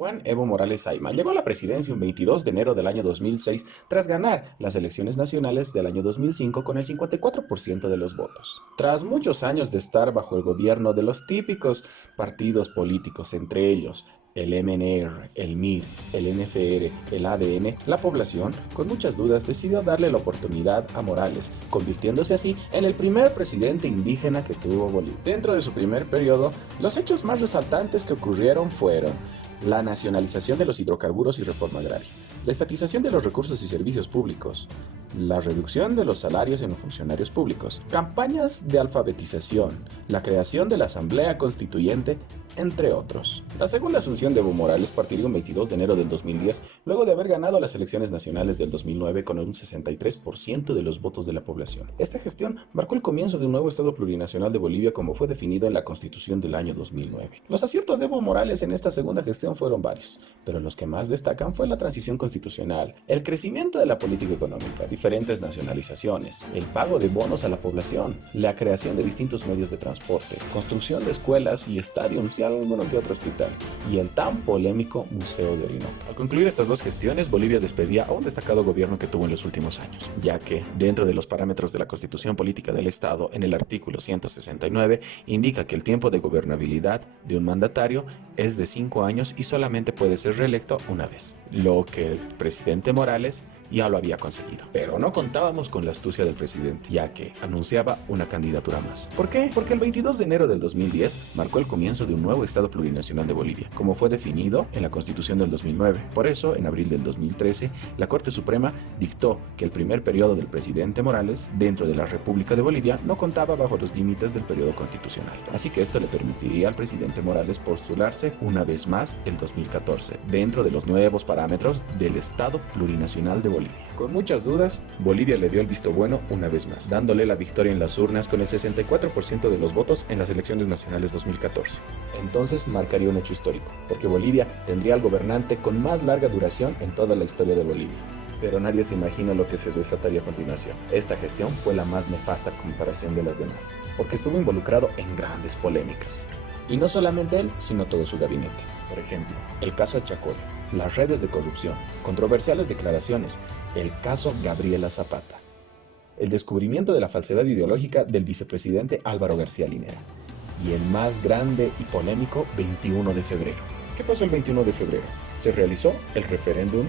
Juan Evo Morales Ayma llegó a la presidencia un 22 de enero del año 2006 tras ganar las elecciones nacionales del año 2005 con el 54% de los votos. Tras muchos años de estar bajo el gobierno de los típicos partidos políticos, entre ellos el MNR, el MIR, el NFR, el ADN, la población, con muchas dudas, decidió darle la oportunidad a Morales, convirtiéndose así en el primer presidente indígena que tuvo Bolivia. Dentro de su primer periodo, los hechos más resaltantes que ocurrieron fueron la nacionalización de los hidrocarburos y reforma agraria, la estatización de los recursos y servicios públicos, la reducción de los salarios en los funcionarios públicos, campañas de alfabetización, la creación de la Asamblea Constituyente, entre otros. La segunda asunción de Evo Morales partiría un 22 de enero del 2010, luego de haber ganado las elecciones nacionales del 2009 con un 63% de los votos de la población. Esta gestión marcó el comienzo de un nuevo Estado plurinacional de Bolivia como fue definido en la Constitución del año 2009. Los aciertos de Evo Morales en esta segunda gestión fueron varios, pero los que más destacan fue la transición constitucional, el crecimiento de la política económica, diferentes nacionalizaciones, el pago de bonos a la población, la creación de distintos medios de transporte, construcción de escuelas y estadios y alguno que otro hospital, y el tan polémico Museo de Orinoco. Al concluir estas dos gestiones, Bolivia despedía a un destacado gobierno que tuvo en los últimos años, ya que, dentro de los parámetros de la Constitución Política del Estado, en el artículo 169, indica que el tiempo de gobernabilidad de un mandatario es de 5 años y solamente puede ser reelecto una vez, lo que el presidente Morales ya lo había conseguido. Pero no contábamos con la astucia del presidente, ya que anunciaba una candidatura más. ¿Por qué? Porque el 22 de enero del 2010 marcó el comienzo de un nuevo Estado plurinacional de Bolivia, como fue definido en la Constitución del 2009. Por eso, en abril del 2013, la Corte Suprema dictó que el primer periodo del presidente Morales, dentro de la República de Bolivia, no contaba bajo los límites del periodo constitucional. Así que esto le permitiría al presidente Morales postularse una vez más el 2014, dentro de los nuevos parámetros del Estado plurinacional de Bolivia. Con muchas dudas, Bolivia le dio el visto bueno una vez más, dándole la victoria en las urnas con el 64% de los votos en las elecciones nacionales 2014. Entonces marcaría un hecho histórico, porque Bolivia tendría al gobernante con más larga duración en toda la historia de Bolivia. Pero nadie se imagina lo que se desataría a continuación. Esta gestión fue la más nefasta a comparación de las demás, porque estuvo involucrado en grandes polémicas. Y no solamente él, sino todo su gabinete. Por ejemplo, el caso Achacol, las redes de corrupción, controversiales declaraciones, el caso Gabriela Zapata, el descubrimiento de la falsedad ideológica del vicepresidente Álvaro García Linera, y el más grande y polémico 21 de febrero. ¿Qué pasó el 21 de febrero? Se realizó el referéndum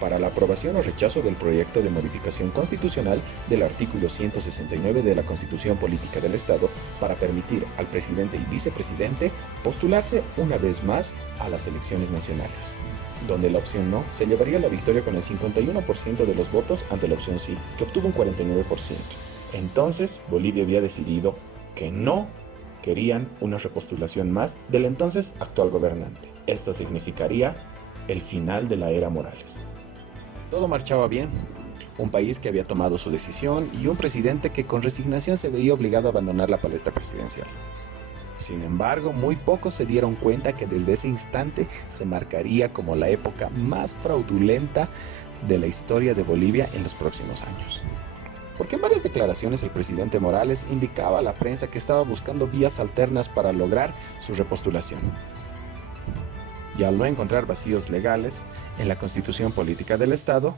para la aprobación o rechazo del proyecto de modificación constitucional del artículo 169 de la Constitución Política del Estado para permitir al presidente y vicepresidente postularse una vez más a las elecciones nacionales, donde la opción no se llevaría la victoria con el 51% de los votos ante la opción sí, que obtuvo un 49%. Entonces, Bolivia había decidido que no querían una repostulación más del entonces actual gobernante. Esto significaría el final de la era Morales. Todo marchaba bien, un país que había tomado su decisión y un presidente que con resignación se veía obligado a abandonar la palestra presidencial. Sin embargo, muy pocos se dieron cuenta que desde ese instante se marcaría como la época más fraudulenta de la historia de Bolivia en los próximos años. Porque en varias declaraciones el presidente Morales indicaba a la prensa que estaba buscando vías alternas para lograr su repostulación. Y al no encontrar vacíos legales en la Constitución Política del Estado,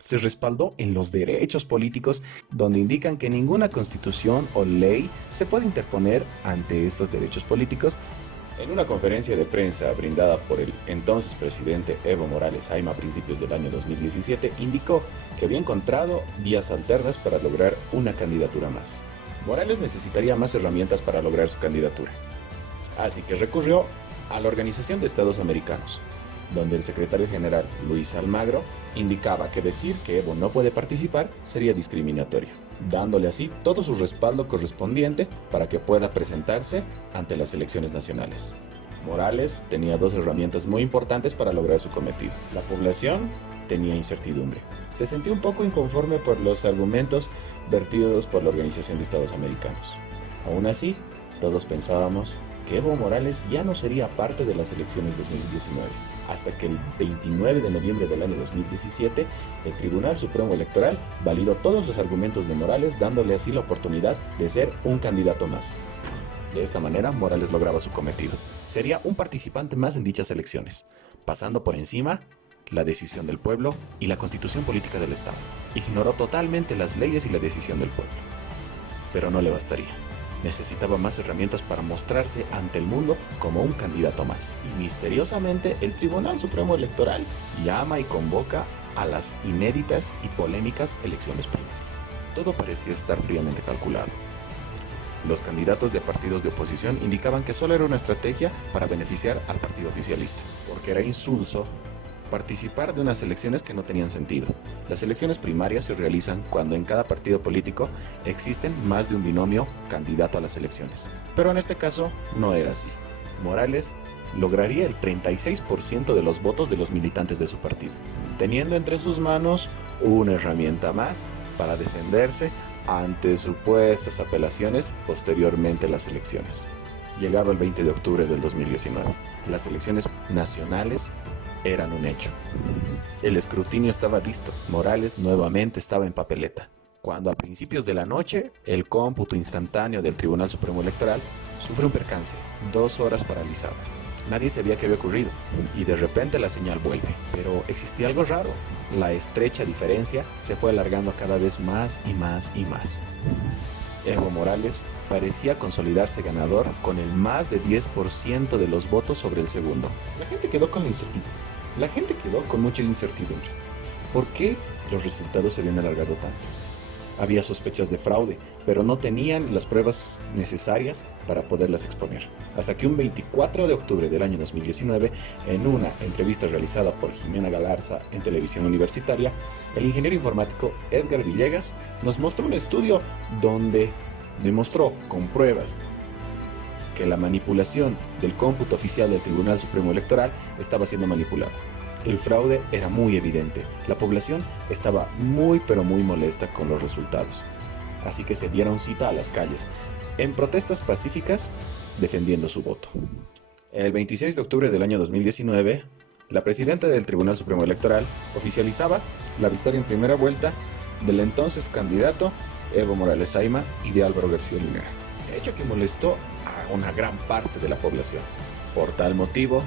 se respaldó en los derechos políticos, donde indican que ninguna constitución o ley se puede interponer ante estos derechos políticos. En una conferencia de prensa brindada por el entonces presidente Evo Morales Ayma a principios del año 2017, indicó que había encontrado vías alternas para lograr una candidatura más. Morales necesitaría más herramientas para lograr su candidatura, así que recurrió a la Organización de Estados Americanos, donde el secretario general Luis Almagro indicaba que decir que Evo no puede participar sería discriminatorio, dándole así todo su respaldo correspondiente para que pueda presentarse ante las elecciones nacionales. Morales tenía dos herramientas muy importantes para lograr su cometido. La población tenía incertidumbre. Se sentía un poco inconforme por los argumentos vertidos por la Organización de Estados Americanos. Aún así, todos pensábamos que Evo Morales ya no sería parte de las elecciones de 2019, hasta que el 29 de noviembre del año 2017, el Tribunal Supremo Electoral validó todos los argumentos de Morales, dándole así la oportunidad de ser un candidato más. De esta manera, Morales lograba su cometido. sería un participante más en dichas elecciones, pasando por encima la decisión del pueblo y la constitución política del Estado. Ignoró totalmente las leyes y la decisión del pueblo. Pero no le bastaría. Necesitaba más herramientas para mostrarse ante el mundo como un candidato más. Y misteriosamente el Tribunal Supremo Electoral llama y convoca a las inéditas y polémicas elecciones primarias. Todo parecía estar fríamente calculado. Los candidatos de partidos de oposición indicaban que solo era una estrategia para beneficiar al partido oficialista, porque era insulso participar de unas elecciones que no tenían sentido. Las elecciones primarias se realizan cuando en cada partido político existen más de un binomio candidato a las elecciones. Pero en este caso no era así. Morales lograría el 36% de los votos de los militantes de su partido, teniendo entre sus manos una herramienta más para defenderse ante supuestas apelaciones posteriormente a las elecciones. Llegaba el 20 de octubre del 2019. Las elecciones nacionales eran un hecho. El escrutinio estaba listo. Morales nuevamente estaba en papeleta, cuando a principios de la noche, el cómputo instantáneo del Tribunal Supremo Electoral sufre un percance, 2 horas paralizadas. Nadie sabía qué había ocurrido, y de repente la señal vuelve. Pero existía algo raro. La estrecha diferencia se fue alargando cada vez más y más y más. Evo Morales parecía consolidarse ganador con el más de 10% de los votos sobre el segundo. La gente quedó con la incertidumbre. La gente quedó con mucha incertidumbre. ¿Por qué los resultados se habían alargado tanto? Había sospechas de fraude, pero no tenían las pruebas necesarias para poderlas exponer. Hasta que un 24 de octubre del año 2019, en una entrevista realizada por Jimena Galarza en televisión universitaria, el ingeniero informático Edgar Villegas nos mostró un estudio donde demostró con pruebas que la manipulación del cómputo oficial del Tribunal Supremo Electoral estaba siendo manipulada. El fraude era muy evidente. La población estaba muy pero muy molesta con los resultados. Así que se dieron cita a las calles, en protestas pacíficas, defendiendo su voto. El 26 de octubre del año 2019, la presidenta del Tribunal Supremo Electoral oficializaba la victoria en primera vuelta del entonces candidato Evo Morales Ayma y de Álvaro García Linera, hecho que molestó a una gran parte de la población. Por tal motivo,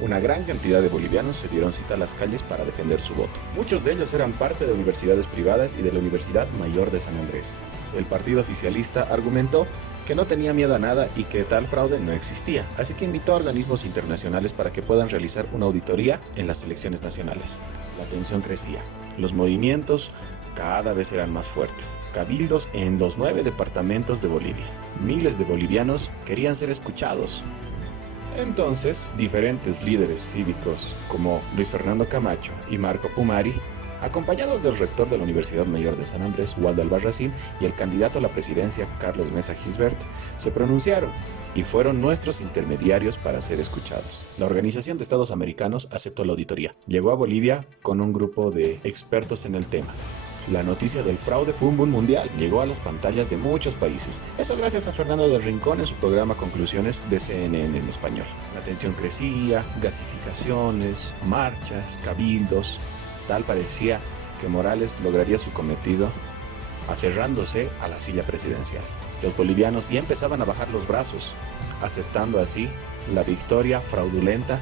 una gran cantidad de bolivianos se dieron cita a las calles para defender su voto. Muchos de ellos eran parte de universidades privadas y de la Universidad Mayor de San Andrés. El partido oficialista argumentó que no tenía miedo a nada y que tal fraude no existía, así que invitó a organismos internacionales para que puedan realizar una auditoría en las elecciones nacionales. La tensión crecía. Los movimientos cada vez eran más fuertes. Cabildos en los 9 departamentos de Bolivia. Miles de bolivianos querían ser escuchados. Entonces, diferentes líderes cívicos como Luis Fernando Camacho y Marco Pumari, acompañados del rector de la Universidad Mayor de San Andrés, Waldo Albarracín, y el candidato a la presidencia, Carlos Mesa Gisbert, se pronunciaron y fueron nuestros intermediarios para ser escuchados. La Organización de Estados Americanos aceptó la auditoría. Llegó a Bolivia con un grupo de expertos en el tema. La noticia del fraude fue un boom mundial, llegó a las pantallas de muchos países. Eso gracias a Fernando del Rincón en su programa Conclusiones de CNN en español. La tensión crecía, gasificaciones, marchas, cabildos. Tal parecía que Morales lograría su cometido aferrándose a la silla presidencial. Los bolivianos ya empezaban a bajar los brazos, aceptando así la victoria fraudulenta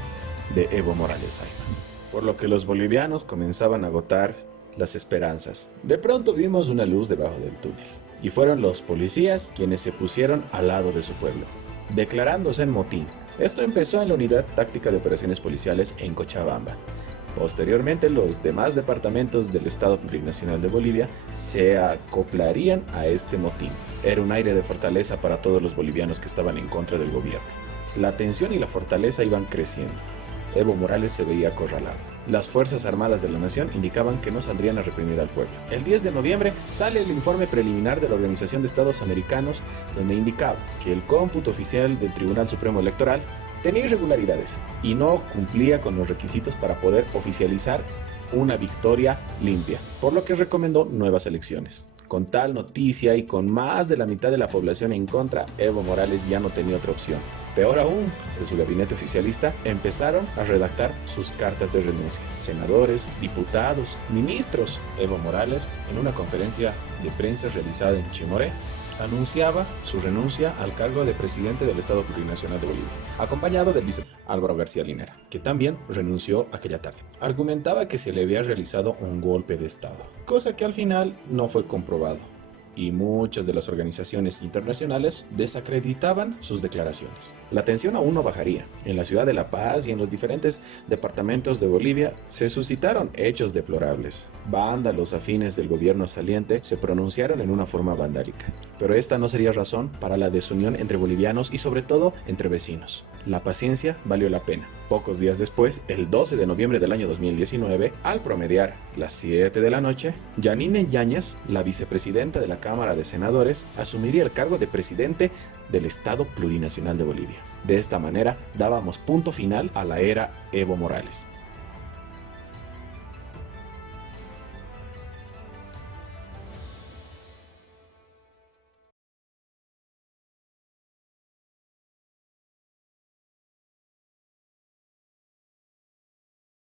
de Evo Morales Ayma. Por lo que los bolivianos comenzaban a agotar las esperanzas. De pronto vimos una luz debajo del túnel, y fueron los policías quienes se pusieron al lado de su pueblo, declarándose en motín. Esto empezó en la Unidad Táctica de Operaciones Policiales en Cochabamba. Posteriormente, los demás departamentos del Estado Plurinacional de Bolivia se acoplarían a este motín. Era un aire de fortaleza para todos los bolivianos que estaban en contra del gobierno. La tensión y la fortaleza iban creciendo. Evo Morales se veía acorralado. Las Fuerzas Armadas de la Nación indicaban que no saldrían a reprimir al pueblo. El 10 de noviembre sale el informe preliminar de la Organización de Estados Americanos, donde indicaba que el cómputo oficial del Tribunal Supremo Electoral tenía irregularidades y no cumplía con los requisitos para poder oficializar una victoria limpia, por lo que recomendó nuevas elecciones. Con tal noticia y con más de la mitad de la población en contra, Evo Morales ya no tenía otra opción. Peor aún, desde su gabinete oficialista empezaron a redactar sus cartas de renuncia. Senadores, diputados, ministros. Evo Morales, en una conferencia de prensa realizada en Chimoré, anunciaba su renuncia al cargo de presidente del Estado Plurinacional de Bolivia, acompañado del vice Álvaro García Linera, que también renunció aquella tarde. Argumentaba que se le había realizado un golpe de Estado, cosa que al final no fue comprobado, y muchas de las organizaciones internacionales desacreditaban sus declaraciones. La tensión aún no bajaría. En la ciudad de La Paz y en los diferentes departamentos de Bolivia se suscitaron hechos deplorables. Vándalos afines del gobierno saliente se pronunciaron en una forma vandálica. Pero esta no sería razón para la desunión entre bolivianos y sobre todo entre vecinos. La paciencia valió la pena. Pocos días después, el 12 de noviembre del año 2019, al promediar las 7 de la noche, Yanine Yáñez, la vicepresidenta de la Cámara de Senadores, asumiría el cargo de presidente del Estado Plurinacional de Bolivia. De esta manera, dábamos punto final a la era Evo Morales.